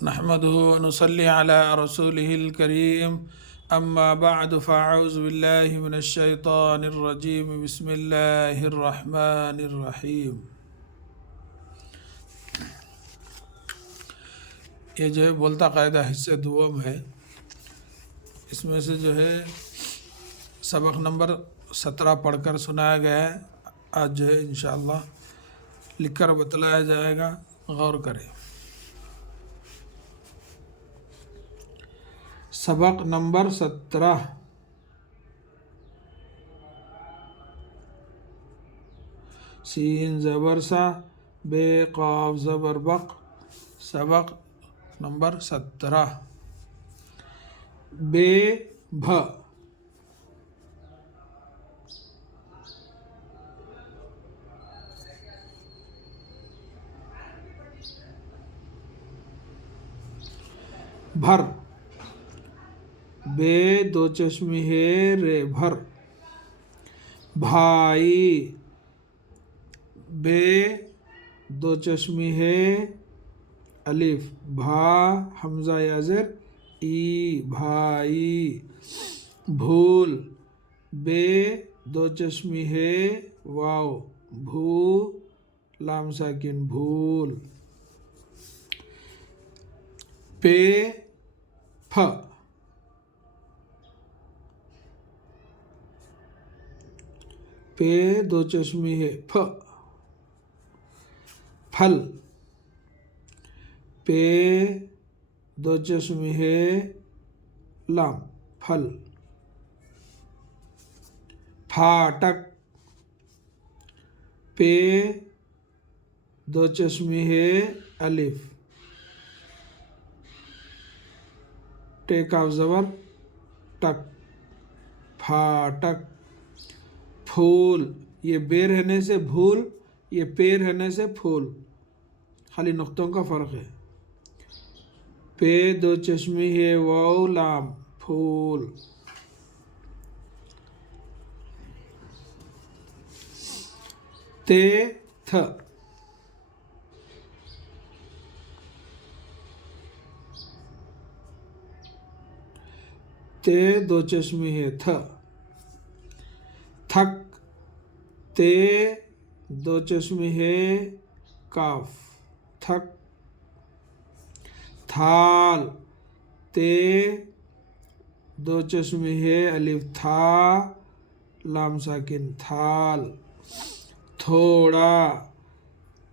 नहमदुहु व नुसल्ली अला रसूलिहिल करीम अम्मा बअद फ़अऊज़ु बिल्लाहि मिनश शैतानिर रजीम बिस्मिल्लाहिर रहमानिर रहीम। ये जो है बोलता कायदा हिस्से दुआम है। इसमें से जो है सबक नंबर 17 पढ़कर सुनाया गया है। आज जो है इंशाअल्लाह लिखकर बतलाया जाएगा, गौर करें। सबक नंबर 17। सीन ज़बर सा, बे क़ाफ ज़बर बक। सबक नंबर 17। बे भ, भर। बे दो चश्मे है रे भर। भाई। बे दो चश्मे है अलिफ। भा हमजा याज़र ई भाई। भूल। बे दो चश्मे है वाव। भू लाम साकिन भूल। पे फ, पे दो चश्मे है फ। फल। पे दो चश्मे है लाम फल। फाटक। पे दो चश्मे है अलिफ। टे काफ ज़बर टक, फाटक। फूल। ये बे रहने से भूल, ये पे रहने से फूल, खाली नुक्तों का फ़र्क है। पे दो चश्मे है वाव लाम फूल। ते थ, ते दो चश्मे है थ। थक। ते दो चश्मे है काफ थक। थाल। ते दो चश्मे है अलिफ था लाम साकिन थाल। थोड़ा।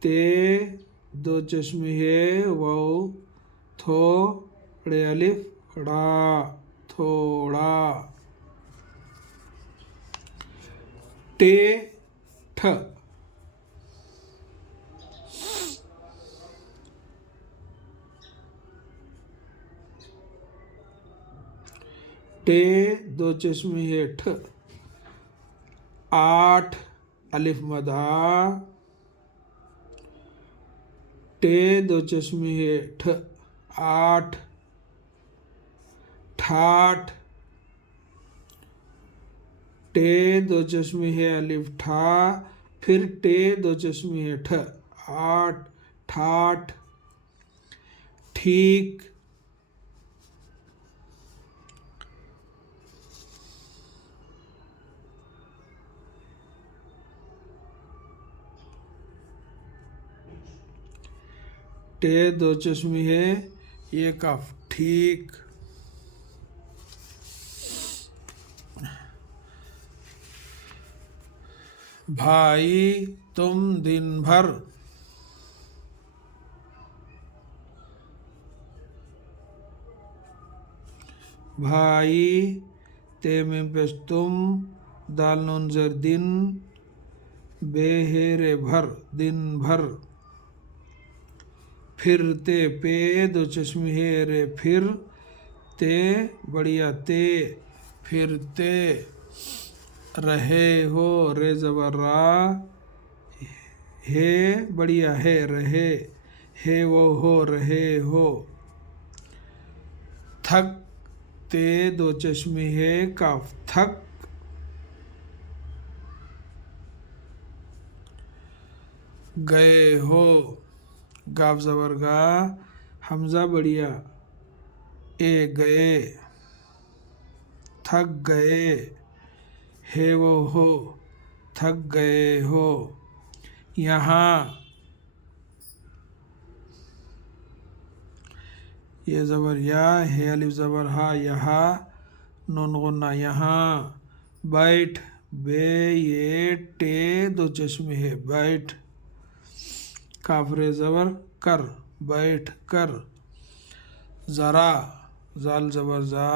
ते दो चश्मे है वाव थो ड़े अलिफ ड़ा थोड़ा। टे ठ, टे दो चश्मे है ठ। आठ अलिफ मदा। टे दो चश्मे है ठ आठ। ठाठ। टे दो चश्मे है अलिफ ठा, फिर टे दो चश्मे है ठ आठ ठाठ। ठीक। टे दो चश्मे है ये काफ ठीक। भाई तुम दिन भर। भाई ते में पेश तुम, दाल नून ज़र दिन, बे है रे भर दिन भर। फिरते। पे दो चश्मे है रे फिर। ते बढ़िया ते फिरते। रहे हो रे ज़बर रा, है बढ़िया है रहे, है वो हो रहे हो। थक। ते दो चश्मे है काफ थक। गए हो गाफ ज़बर गा हमज़ा बढ़िया, ए गए, थक गए, है वो हो, थक गए हो। यहाँ, ये ज़बर या, है अलिफ ज़बर हा, यहाँ, नून गुन्ना यहाँ। बैठ, बे ये टे दो चश्मे है, बैठ। काफ रे ज़बर कर, बैठ कर। ज़रा, जाल ज़बर जा,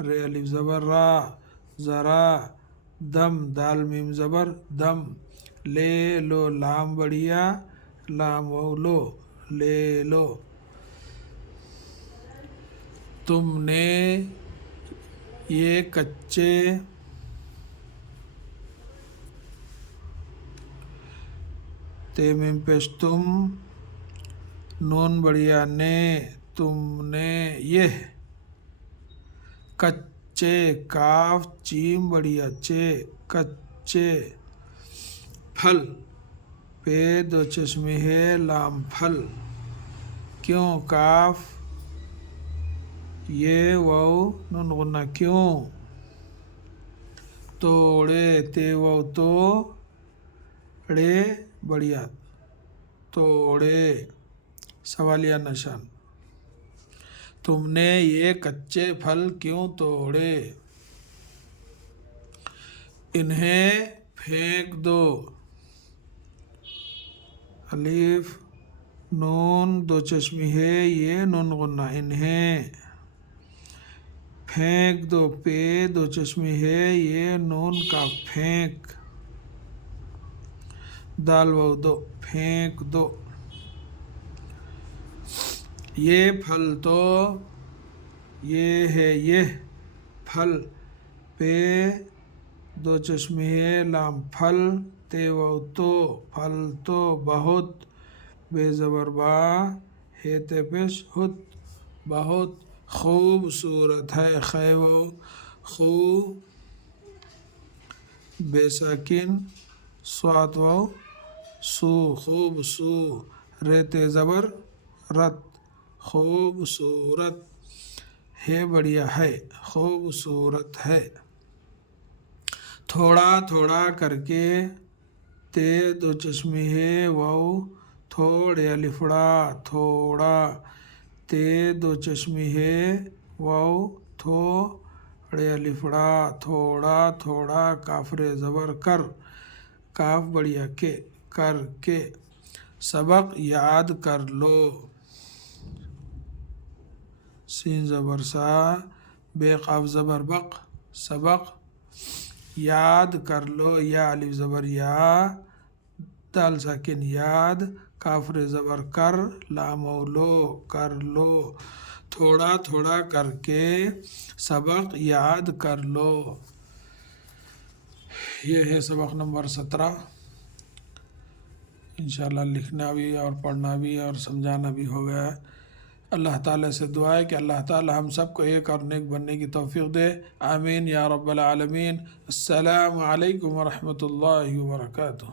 रे अलिफ ज़बर रा, ज़रा। दम, दाल मीम ज़बर दम। ले लो, लाम बढ़िया, लाम वो लो, ले लो। तुमने, ये कच्चे, ते मीम पेश तुम, नून बढ़िया ने, तुमने यह। कच्चे, काफ चीम बढ़िया चे, कच्चे। फल, पे दो चश्मे है, लाम फल। क्यों, काफ ये वाओ नून गुन्ना क्यों। तोड़े, ते वाओ तो, ड़े बढ़िया, तोड़े, सवालिया निशान। तुमने ये कच्चे फल क्यों तोड़े। इन्हें फेंक दो, अलिफ नून दो चश्मी है, ये नून गुन्ना, इन्हें। फेंक दो, पे दो चश्मी है, ये नून का फेंक। दाल वाव दो, फेंक दो। ये फल तो, ये है ये फल। पे दो चश्मे है, लाम फल, ते वाव तो, फल तो बहुत। बेज़बर बा, है ते पेश हुत, बहुत खूबसूरत है, खै वाव खू, बेसाकिन स्वात वाव सू, खूब सू, रे ते ज़बर रत, खूबसूरत। है बढ़िया है, खूबसूरत है। थोड़ा थोड़ा करके, ते दो चश्मे है, वाव थोड़े अलिफड़ा, थोड़ा। ते दो चश्मे है, वाव थोड़े अलिफड़ा, थोड़ा थोड़ा। काफ रे ज़बर कर, काफ बढ़िया के, कर के। सबक याद कर लो, सीन ज़बर सा, बेक़ाफ ज़बर बक, सबक याद कर लो। या अलिफ ज़बर या, दाल साकिन याद, काफ रे ज़बर कर, लाम लो, कर लो। थोड़ा थोड़ा करके सबक याद कर लो। ये है सबक नंबर 17। इंशाल्लाह लिखना भी और पढ़ना भी और समझाना भी हो गया है। अल्लाह ताला से दुआ है कि अल्लाह ताला हम सबको एक और नेक बनने की तौफीक दे। आमीन या रब्बल आलमीन। अस्सलामु अलैकुम व रहमतुल्लाहि व बरकातुहू।